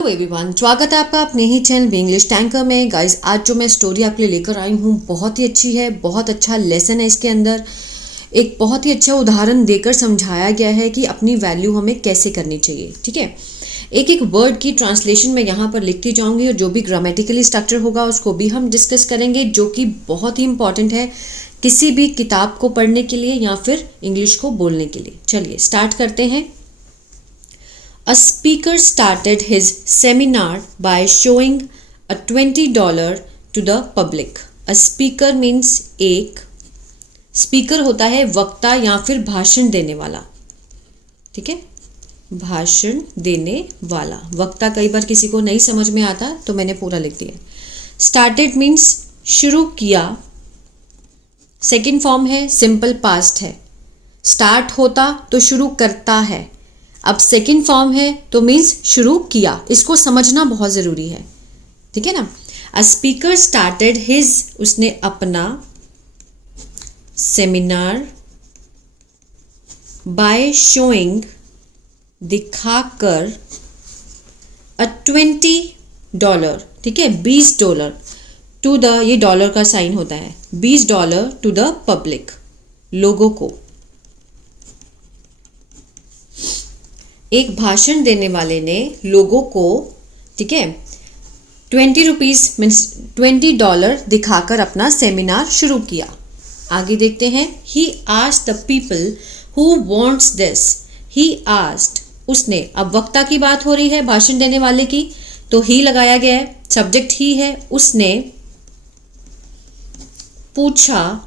Hello everyone, स्वागत है आपका अपने ही चैनल इंग्लिश टैंकर में। गाइस, आज जो मैं स्टोरी आपके लिए लेकर आई हूँ बहुत ही अच्छी है, बहुत अच्छा लेसन है। इसके अंदर एक बहुत ही अच्छा उदाहरण देकर समझाया गया है कि अपनी वैल्यू हमें कैसे करनी चाहिए। ठीक है, एक एक वर्ड की ट्रांसलेशन मैं यहाँ पर लिखती जाऊँगी और जो भी ग्रामेटिकली स्ट्रक्चर होगा उसको भी हम डिस्कस करेंगे, जो कि बहुत ही इंपॉर्टेंट है किसी भी किताब को पढ़ने के लिए या फिर इंग्लिश को बोलने के लिए। चलिए स्टार्ट करते हैं। A speaker started his seminar by showing a $20 to the public. A speaker means एक स्पीकर होता है वक्ता या फिर भाषण देने वाला। ठीक है, भाषण देने वाला। वक्ता कई बार किसी को नहीं समझ में आता तो मैंने पूरा लिख दिया। Started means शुरू किया। सेकेंड फॉर्म है सिंपल पास्ट है। स्टार्ट होता तो शुरू करता है, अब सेकेंड फॉर्म है तो मीन्स शुरू किया। इसको समझना बहुत ज़रूरी है। ठीक है ना। अ स्पीकर स्टार्टेड हिज, उसने अपना सेमिनार बाय शोइंग, दिखाकर, अ $20, ठीक है, $20 टू द, ये डॉलर का साइन होता है, $20 टू द पब्लिक, लोगों को। एक भाषण देने वाले ने लोगों को, ठीक है, ₹20 मीन्स $20 दिखाकर अपना सेमिनार शुरू किया। आगे देखते हैं। He asked the people who wants this. He asked, उसने, अब वक्ता की बात हो रही है, भाषण देने वाले की, तो ही लगाया गया है, सब्जेक्ट ही है। उसने पूछा,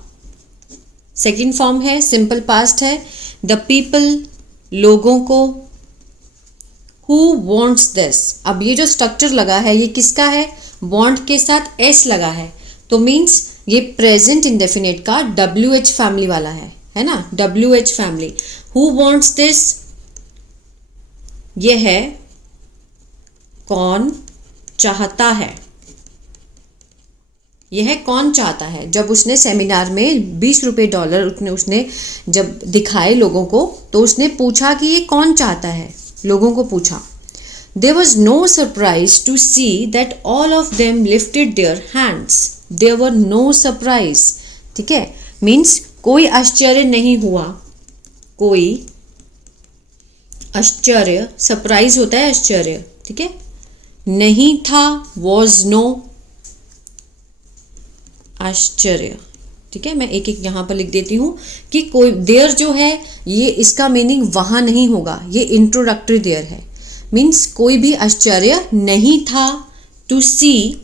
सेकेंड फॉर्म है, सिंपल पास्ट है। द पीपल, लोगों को। Who wants this? अब ये जो स्ट्रक्चर लगा है ये किसका है? want के साथ s लगा है, तो मीन्स ये प्रेजेंट इंडेफिनिट का WH फैमिली वाला है ना, WH family. Who wants this? ये है कौन चाहता है। यह है कौन चाहता है। जब उसने सेमिनार में $20 उसने जब दिखाए लोगों को, तो उसने पूछा कि ये कौन चाहता है, लोगों को पूछा। There was no surprise to see that all of them lifted their hands. There were no surprise. ठीक है, मीन्स कोई आश्चर्य नहीं हुआ, कोई आश्चर्य, सरप्राइज होता है आश्चर्य, ठीक है, नहीं था, was no, आश्चर्य। ठीक है, मैं एक एक यहाँ पर लिख देती हूँ कि कोई देयर जो है ये इसका मीनिंग वहाँ नहीं होगा, ये इंट्रोडक्टरी देयर है। मीन्स कोई भी आश्चर्य नहीं था। टू सी,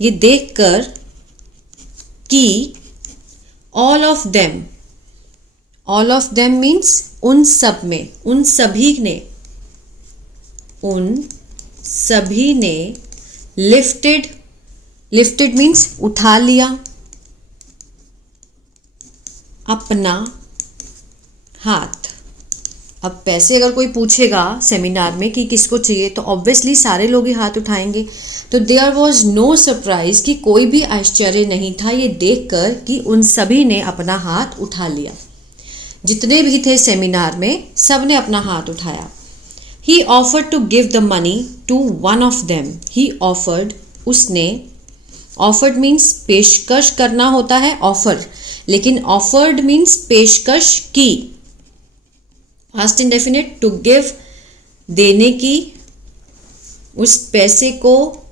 ये देखकर, कि, all of them, all of them means उन सब में, उन सभी ने, उन सभी ने, लिफ्टेड, लिफ्टेड मीन्स उठा लिया, अपना हाथ। अब पैसे अगर कोई पूछेगा सेमिनार में कि किसको चाहिए, तो ऑब्वियसली सारे लोग ही हाथ उठाएंगे। तो देयर वॉज नो सरप्राइज, कि कोई भी आश्चर्य नहीं था ये देखकर कि उन सभी ने अपना हाथ उठा लिया। जितने भी थे सेमिनार में सब ने अपना हाथ उठाया। He offered to give the money to one of them. He offered, उसने, ऑफर्ड मीन्स पेशकश करना होता है, ऑफर, लेकिन ऑफर्ड मीन्स पेशकश की। पास्ट इंडेफिनिट, टू गिव, देने की, उस पैसे को,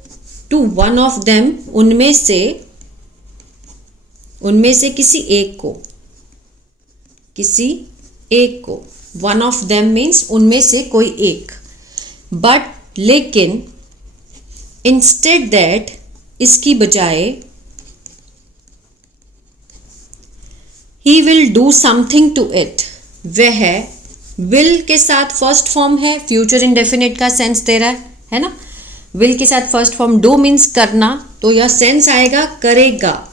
टू वन ऑफ देम, उनमें से, उनमें से किसी एक को, किसी एक को। वन ऑफ देम मीन्स उनमें से कोई एक। बट, लेकिन, इंस्टेड दैट, इसकी बजाय, he will do something to it, वह, विल के साथ फर्स्ट फॉर्म है, फ्यूचर इंडेफिनिट का सेंस दे रहा है ना। विल के साथ फर्स्ट फॉर्म, डू मीन्स करना, तो यह सेंस आएगा करेगा।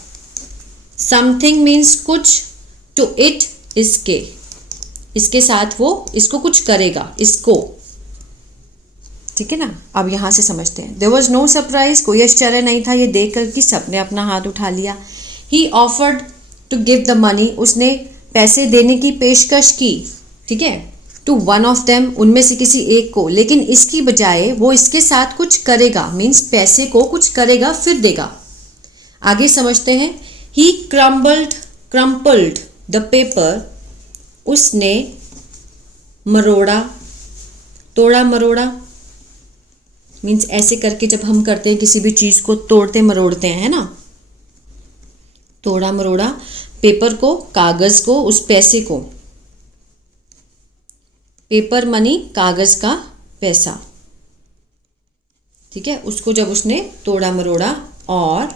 समथिंग मीन्स कुछ, टू इट, इसके, इसके साथ वो इसको कुछ करेगा, इसको। ठीक है ना। अब यहां से समझते हैं। देयर वाज नो सरप्राइज, कोई आश्चर्य नहीं था ये देखकर कि सबने अपना हाथ उठा लिया। He offered to give the money, उसने पैसे देने की पेशकश की। ठीक है, टू वन ऑफ देम, उनमें से किसी एक को, लेकिन इसकी बजाय वो इसके साथ कुछ करेगा, मीन्स पैसे को कुछ करेगा फिर देगा। आगे समझते हैं। ही क्रम्पल्ड द पेपर, उसने मरोड़ा, तोड़ा मरोड़ा, मीन्स ऐसे करके जब हम करते हैं किसी भी चीज़ को तोड़ते मरोड़ते हैं, है ना, तोड़ा मरोड़ा, पेपर को, कागज़ को, उस पैसे को, पेपर मनी, कागज़ का पैसा, ठीक है, उसको जब उसने तोड़ा मरोड़ा और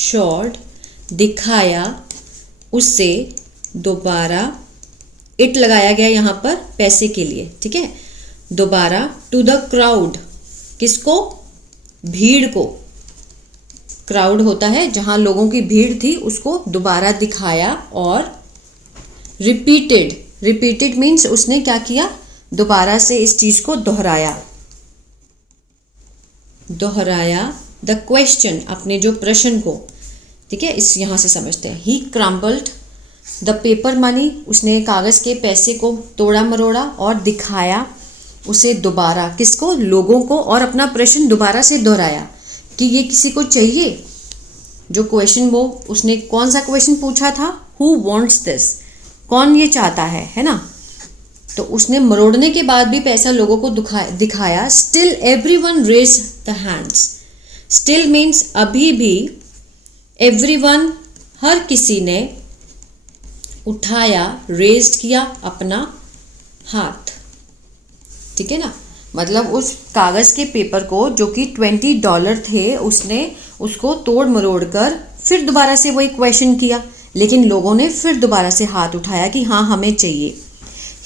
शॉर्ड दिखाया उसे दोबारा, इट लगाया गया यहाँ पर पैसे के लिए, ठीक है, दोबारा, टू द क्राउड, किसको, भीड़ को, क्राउड होता है जहाँ लोगों की भीड़ थी, उसको दोबारा दिखाया, और रिपीटेड मीन्स उसने क्या किया, दोबारा से इस चीज़ को दोहराया द क्वेश्चन, अपने जो प्रश्न को, ठीक है, इस यहाँ से समझते हैं। ही क्रम्बल्ड द पेपर मनी, उसने कागज़ के पैसे को तोड़ा मरोड़ा और दिखाया उसे दोबारा, किसको, लोगों को, और अपना प्रश्न दोबारा से दोहराया कि ये किसी को चाहिए। जो क्वेश्चन वो उसने कौन सा क्वेश्चन पूछा था, हु वांट्स दिस, कौन ये चाहता है ना, तो उसने मरोड़ने के बाद भी पैसा लोगों को दिखाया। Still everyone raise the hands, still means अभी भी, एवरीवन हर किसी ने, उठाया, रेज्ड किया अपना हाथ, ठीक है ना, मतलब उस कागज़ के पेपर को जो कि $20 थे, उसने उसको तोड़ मरोड़ कर फिर दोबारा से वही क्वेश्चन किया, लेकिन लोगों ने फिर दोबारा से हाथ उठाया कि हाँ हमें चाहिए।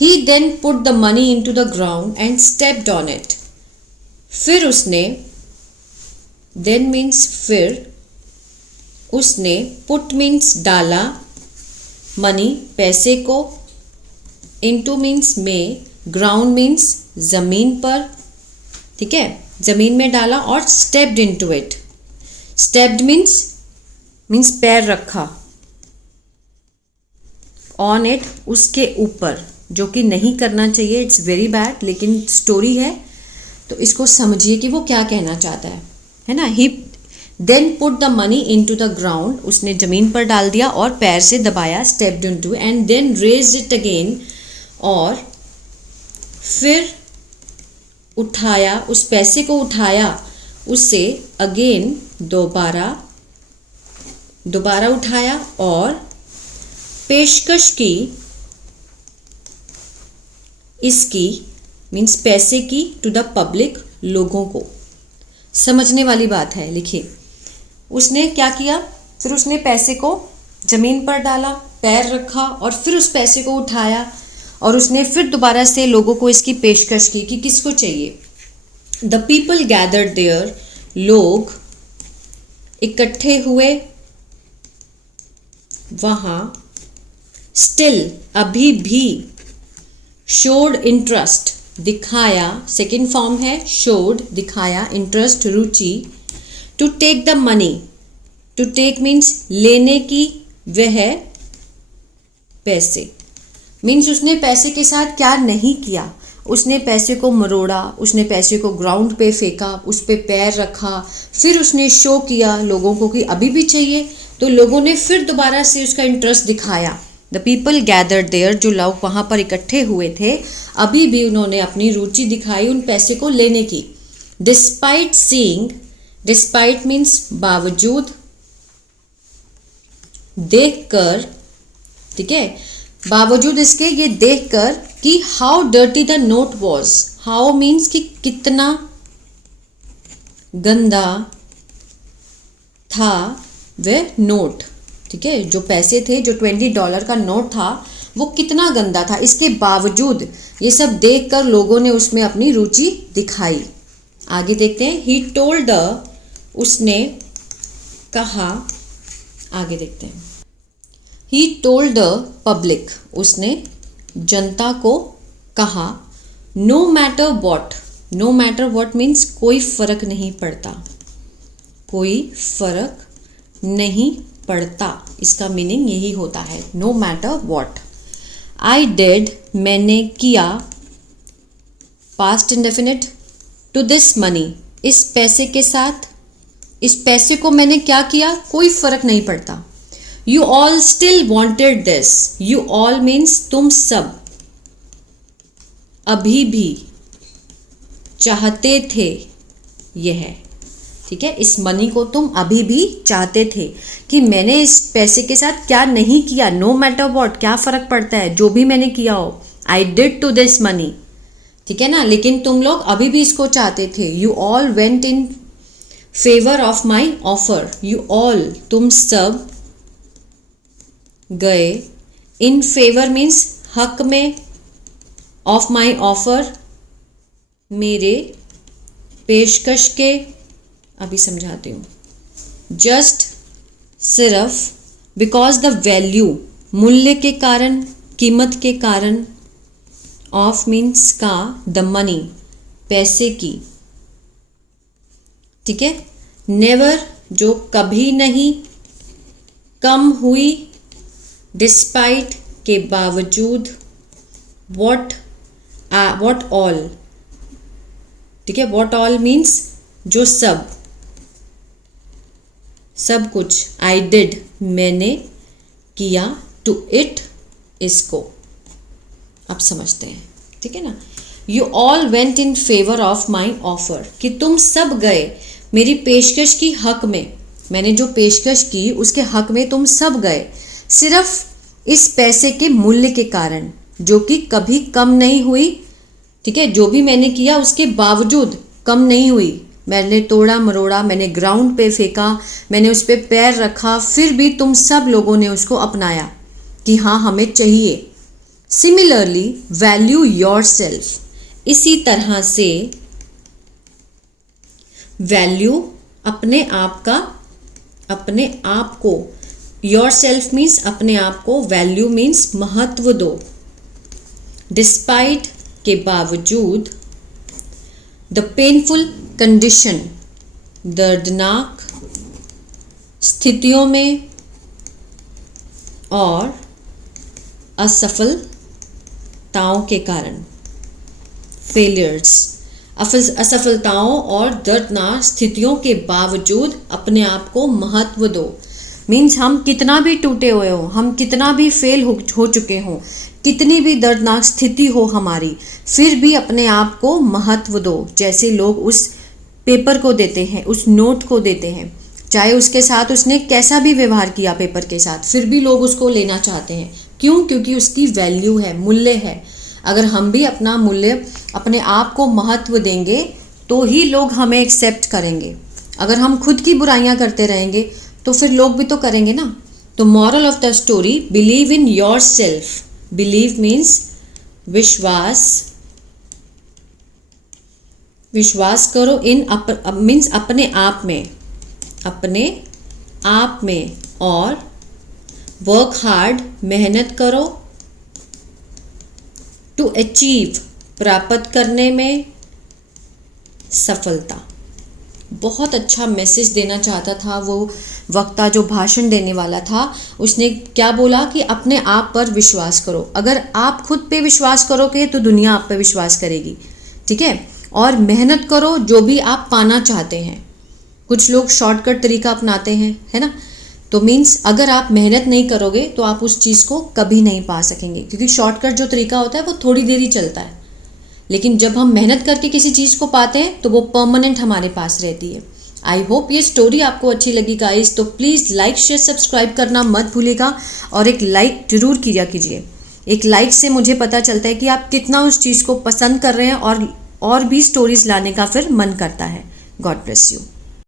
He then put the money into the ground and stepped on it, फिर उसने, देन मीन्स फिर, उसने, पुट मीन्स डाला, मनी पैसे को, इनटू मीन्स में, ग्राउंड मीन्स ज़मीन पर, ठीक है, ज़मीन में डाला, और stepped into it, stepped means पैर रखा, ऑन इट, उसके ऊपर, जो कि नहीं करना चाहिए, इट्स वेरी बैड, लेकिन स्टोरी है तो इसको समझिए कि वो क्या कहना चाहता है ना। He then put the money into the ground, उसने ज़मीन पर डाल दिया और पैर से दबाया, stepped into, and then raised it again, और फिर उठाया, उस पैसे को उठाया, उससे अगेन, दोबारा उठाया, और पेशकश की, इसकी मीन्स पैसे की, टू द पब्लिक, लोगों को। समझने वाली बात है, लिखिए, उसने क्या किया, फिर उसने पैसे को ज़मीन पर डाला, पैर रखा, और फिर उस पैसे को उठाया, और उसने फिर दोबारा से लोगों को इसकी पेशकश की कि किसको चाहिए। द पीपल गैदर्ड देयर, लोग इकट्ठे हुए वहाँ, स्टिल अभी भी, शोड इंटरेस्ट दिखाया, सेकेंड फॉर्म है शोड दिखाया, इंटरेस्ट रुचि, to take the money, to take means लेने की, वह पैसे, मीन्स उसने पैसे के साथ क्या नहीं किया, उसने पैसे को मरोड़ा, उसने पैसे को ग्राउंड पे फेंका, उस पे पैर रखा, फिर उसने शो किया लोगों को कि अभी भी चाहिए, तो लोगों ने फिर दोबारा से उसका इंटरेस्ट दिखाया। द पीपल गैदर्ड देयर, जो लोग वहाँ पर इकट्ठे हुए थे, अभी भी उन्होंने अपनी रुचि दिखाई उन पैसे को लेने की। डिस्पाइट सीइंग, डिस्पाइट मीन्स बावजूद, देखकर, ठीक है, बावजूद इसके, ये देखकर कि how dirty the note was, how means कि कितना गंदा था वह नोट, ठीक है, जो पैसे थे, जो $20 का नोट था, वो कितना गंदा था, इसके बावजूद ये सब देखकर लोगों ने उसमें अपनी रुचि दिखाई। आगे देखते हैं। ही टोल्ड द, उसने कहा, आगे देखते हैं। ही टोल्ड द पब्लिक, उसने जनता को कहा, no matter what, no matter what means कोई फर्क नहीं पड़ता, कोई फर्क नहीं पड़ता, इसका मीनिंग यही होता है, no matter what. I did, मैंने किया, past indefinite, to this money, इस पैसे के साथ, इस पैसे को मैंने क्या किया, कोई फर्क नहीं पड़ता। You all still wanted this, you all means तुम सब, अभी भी चाहते थे यह, ठीक है। इस मनी को तुम अभी भी चाहते थे कि मैंने इस पैसे के साथ क्या नहीं किया, नो मैटर व्हाट, क्या फ़र्क पड़ता है जो भी मैंने किया हो, I did to this money, ठीक है ना। लेकिन तुम लोग अभी भी इसको चाहते थे। You all went in favour of my offer, you all तुम सब गए, इन फेवर मीन्स हक में, ऑफ माई ऑफर मेरे पेशकश के, अभी समझाती हूँ, जस्ट सिर्फ, बिकॉज द वैल्यू मूल्य के कारण, कीमत के कारण, ऑफ मीन्स का, द मनी पैसे की, ठीक है। नेवर जो कभी नहीं, कम हुई, डिस्पाइट के बावजूद, वॉट ऑल, ठीक है। वॉट ऑल मीन्स जो सब, सब कुछ, आई डिड मैंने किया, टू इट इसको, आप समझते हैं, ठीक है ना। You all went in favour of my offer, कि तुम सब गए मेरी पेशकश की हक में, मैंने जो पेशकश की उसके हक में तुम सब गए, सिर्फ इस पैसे के मूल्य के कारण, जो कि कभी कम नहीं हुई, ठीक है। जो भी मैंने किया उसके बावजूद कम नहीं हुई, मैंने तोड़ा मरोड़ा, मैंने ग्राउंड पे फेंका, मैंने उस पर पैर रखा, फिर भी तुम सब लोगों ने उसको अपनाया कि हाँ हमें चाहिए। सिमिलरली वैल्यू योर सेल्फ, इसी तरह से वैल्यू अपने आप का, अपने आप को, योर सेल्फ मीन्स अपने आप को, वैल्यू मीन्स महत्व दो, डिस्पाइट के बावजूद, द पेनफुल कंडीशन दर्दनाक स्थितियों में, और असफलताओं के कारण, फेलियर्स, असफलताओं और दर्दनाक स्थितियों के बावजूद अपने आप को महत्व दो। मीन्स हम कितना भी टूटे हुए हो, हम कितना भी फेल हो चुके हों, कितनी भी दर्दनाक स्थिति हो हमारी, फिर भी अपने आप को महत्व दो। जैसे लोग उस पेपर को देते हैं, उस नोट को देते हैं, चाहे उसके साथ उसने कैसा भी व्यवहार किया पेपर के साथ, फिर भी लोग उसको लेना चाहते हैं। क्यों? क्योंकि उसकी वैल्यू है, मूल्य है। अगर हम भी अपना मूल्य, अपने आप को महत्व देंगे तो ही लोग हमें एक्सेप्ट करेंगे। अगर हम खुद की बुराइयां करते रहेंगे तो फिर लोग भी तो करेंगे ना। तो moral of the story, believe in your self. Believe means विश्वास, विश्वास करो, इन मीन्स अपने आप में, अपने आप में, और वर्क हार्ड, मेहनत करो, टू अचीव, प्राप्त करने में सफलता। बहुत अच्छा मैसेज देना चाहता था वो वक्ता जो भाषण देने वाला था। उसने क्या बोला कि अपने आप पर विश्वास करो। अगर आप खुद पे विश्वास करोगे तो दुनिया आप पे विश्वास करेगी, ठीक है। और मेहनत करो जो भी आप पाना चाहते हैं। कुछ लोग शॉर्टकट तरीका अपनाते हैं, है ना। तो मीन्स अगर आप मेहनत नहीं करोगे तो आप उस चीज़ को कभी नहीं पा सकेंगे, क्योंकि शॉर्टकट जो तरीका होता है वो थोड़ी देर ही चलता है। लेकिन जब हम मेहनत करके किसी चीज़ को पाते हैं तो वो परमानेंट हमारे पास रहती है। आई होप ये स्टोरी आपको अच्छी लगी गाइस। तो प्लीज़ लाइक शेयर सब्सक्राइब करना मत भूलिएगा, और एक लाइक जरूर किया कीजिए। एक लाइक से मुझे पता चलता है कि आप कितना उस चीज़ को पसंद कर रहे हैं, और भी स्टोरीज लाने का फिर मन करता है। God bless you.